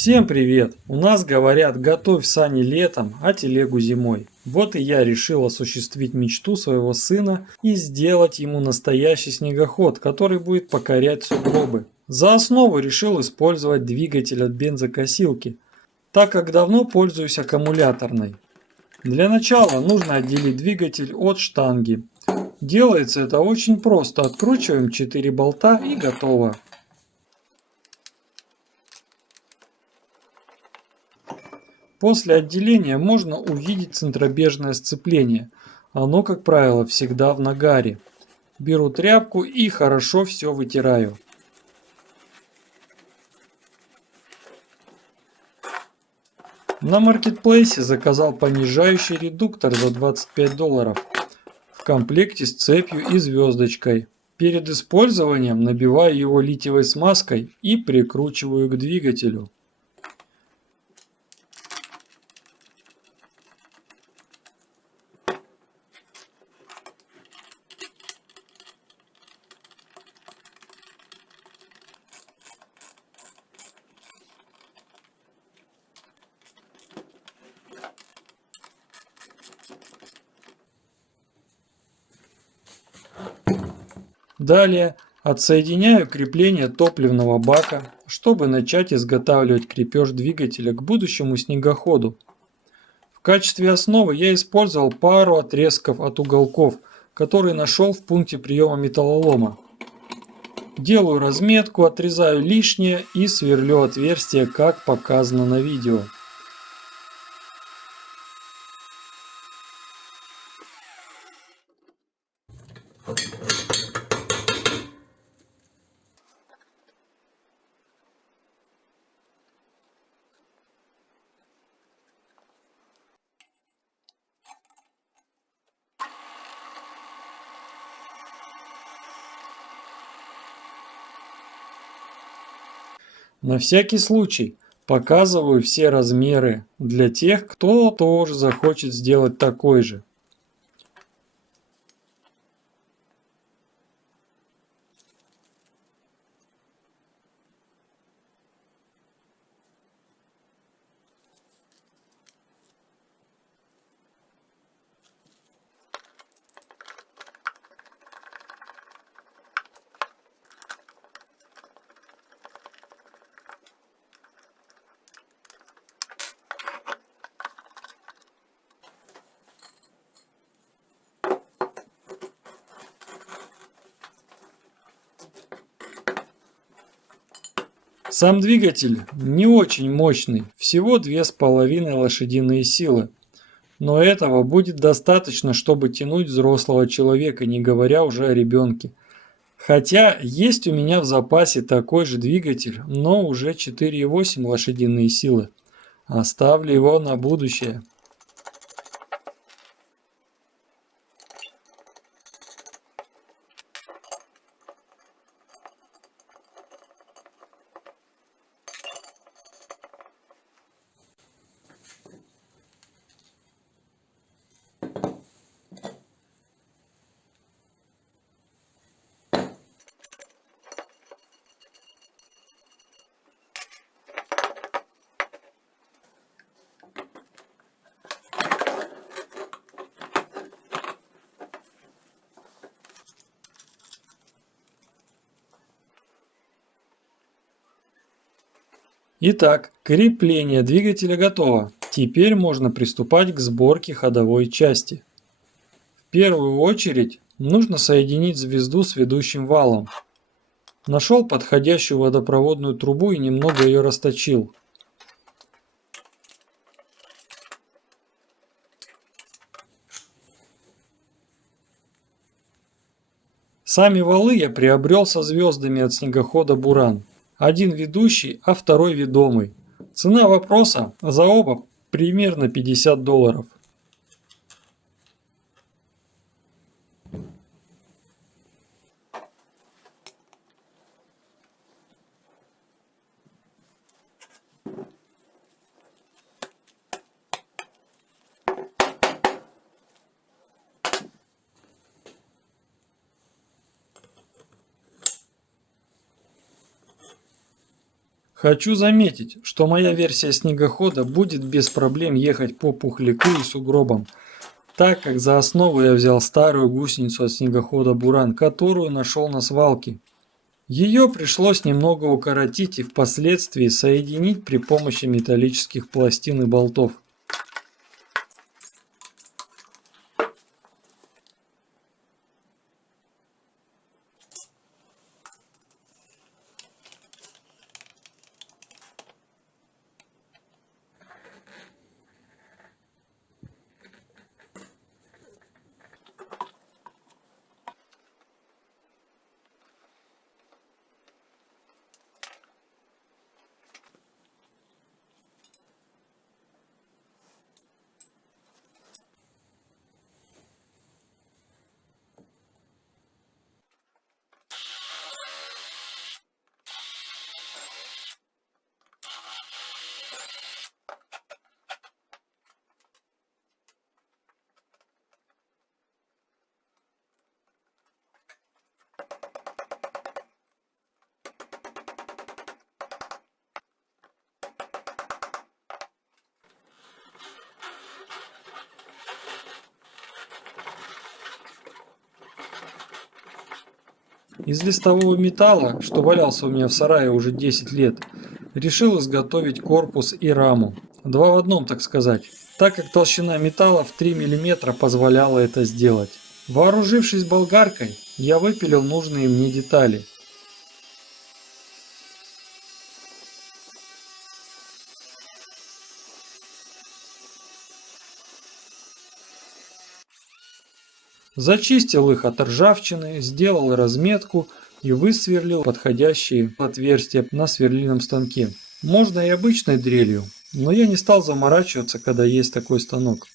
Всем привет! У нас говорят, готовь сани летом, а телегу зимой. Вот и я решил осуществить мечту своего сына и сделать ему настоящий снегоход, который будет покорять сугробы. За основу решил использовать двигатель от бензокосилки, так как давно пользуюсь аккумуляторной. Для начала нужно отделить двигатель от штанги. Делается это очень просто. Откручиваем 4 болта и готово. После отделения можно увидеть центробежное сцепление. Оно, как правило, всегда в нагаре. Беру тряпку и хорошо все вытираю. На маркетплейсе заказал понижающий редуктор за $25 в комплекте с цепью и звездочкой. Перед использованием набиваю его литиевой смазкой и прикручиваю к двигателю. Далее отсоединяю крепление топливного бака, чтобы начать изготавливать крепеж двигателя к будущему снегоходу. В качестве основы я использовал пару отрезков от уголков, которые нашел в пункте приема металлолома. Делаю разметку, отрезаю лишнее и сверлю отверстие, как показано на видео. На всякий случай показываю все размеры для тех, кто тоже захочет сделать такой же. Сам двигатель не очень мощный, всего 2,5 лошадиные силы. Но этого будет достаточно, чтобы тянуть взрослого человека, не говоря уже о ребенке. Хотя есть у меня в запасе такой же двигатель, но уже 4,8 лошадиные силы. Оставлю его на будущее. Итак, крепление двигателя готово. Теперь можно приступать к сборке ходовой части. В первую очередь нужно соединить звезду с ведущим валом. Нашел подходящую водопроводную трубу и немного ее расточил. Сами валы я приобрел со звездами от снегохода «Буран». Один ведущий, а второй ведомый. Цена вопроса за оба примерно $50. Хочу заметить, что моя версия снегохода будет без проблем ехать по пухляку и сугробам, так как за основу я взял старую гусеницу от снегохода «Буран», которую нашел на свалке. Ее пришлось немного укоротить и впоследствии соединить при помощи металлических пластин и болтов. Из листового металла, что валялся у меня в сарае уже 10 лет, решил изготовить корпус и раму. Два в одном, так сказать, так как толщина металла в 3 мм позволяла это сделать. Вооружившись болгаркой, я выпилил нужные мне детали. Зачистил их от ржавчины, сделал разметку и высверлил подходящие отверстия на сверлильном станке. Можно и обычной дрелью, но я не стал заморачиваться, когда есть такой станок.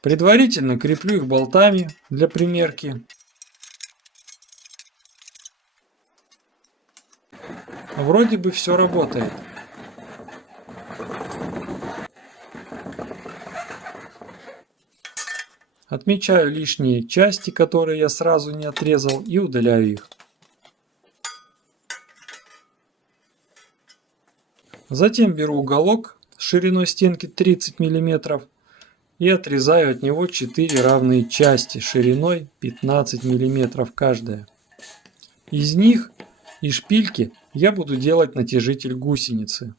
Предварительно креплю их болтами для примерки. Вроде бы все работает. Отмечаю лишние части, которые я сразу не отрезал, и удаляю их. Затем беру уголок с шириной стенки 30 мм и отрезаю от него 4 равные части шириной 15 мм каждая. Из них и шпильки я буду делать натяжитель гусеницы.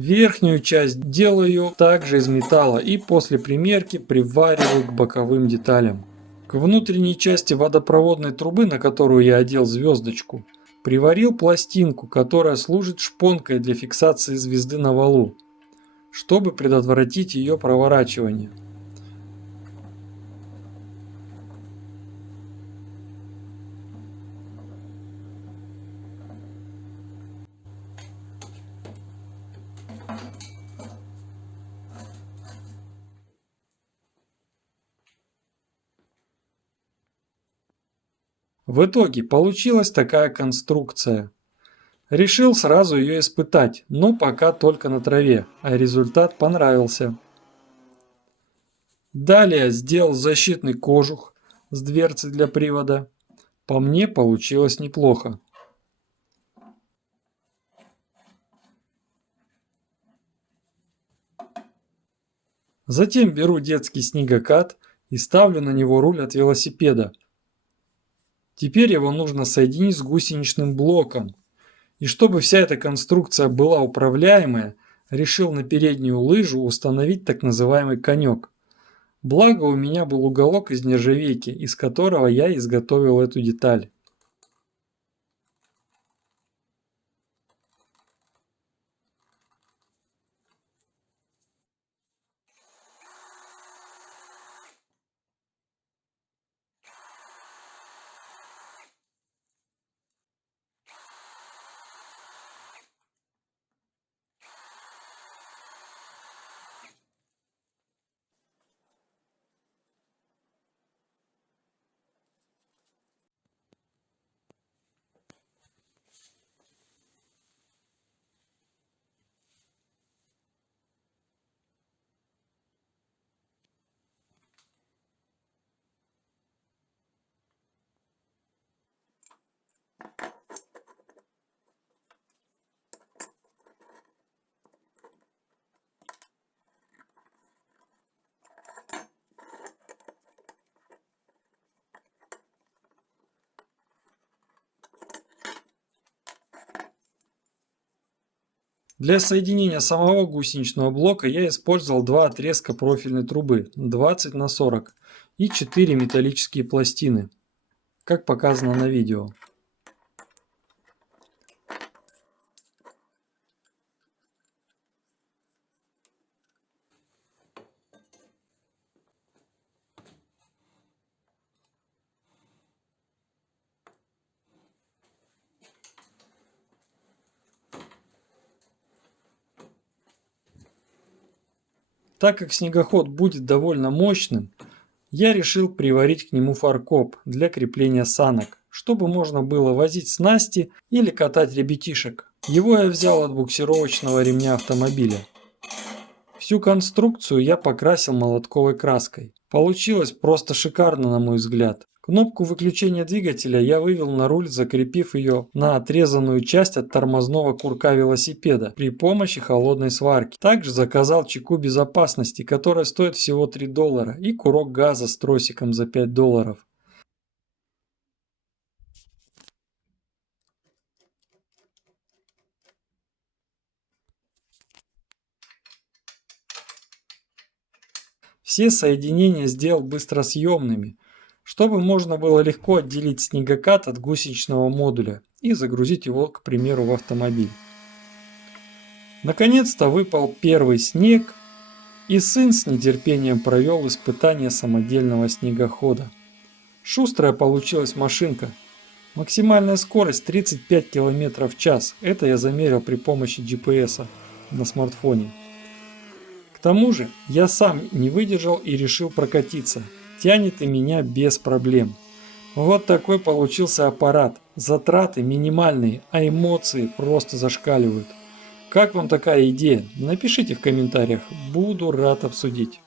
Верхнюю часть делаю также из металла и после примерки привариваю к боковым деталям. К внутренней части водопроводной трубы, на которую я одел звездочку, приварил пластинку, которая служит шпонкой для фиксации звезды на валу, чтобы предотвратить ее проворачивание. В итоге получилась такая конструкция. Решил сразу ее испытать, но пока только на траве, а результат понравился. Далее сделал защитный кожух с дверцей для привода. По мне получилось неплохо. Затем беру детский снегокат и ставлю на него руль от велосипеда. Теперь его нужно соединить с гусеничным блоком. И чтобы вся эта конструкция была управляемая, решил на переднюю лыжу установить так называемый конек. Благо у меня был уголок из нержавейки, из которого я изготовил эту деталь. Для соединения самого гусеничного блока я использовал два отрезка профильной трубы 20 на 40 и 4 металлические пластины, как показано на видео. Так как снегоход будет довольно мощным, я решил приварить к нему фаркоп для крепления санок, чтобы можно было возить снасти или катать ребятишек. Его я взял от буксировочного ремня автомобиля. Всю конструкцию я покрасил молотковой краской. Получилось просто шикарно, на мой взгляд. Кнопку выключения двигателя я вывел на руль, закрепив ее на отрезанную часть от тормозного курка велосипеда при помощи холодной сварки. Также заказал чеку безопасности, которая стоит всего $3, и курок газа с тросиком за $5. Все соединения сделал быстросъемными, чтобы можно было легко отделить снегокат от гусеничного модуля и загрузить его, к примеру, в автомобиль. Наконец-то выпал первый снег, и сын с нетерпением провел испытание самодельного снегохода. Шустрая получилась машинка. Максимальная скорость 35 км в час. Это я замерил при помощи GPS на смартфоне. К тому же я сам не выдержал и решил прокатиться. Тянет и меня без проблем. Вот такой получился аппарат. Затраты минимальные, а эмоции просто зашкаливают. Как вам такая идея? Напишите в комментариях, буду рад обсудить.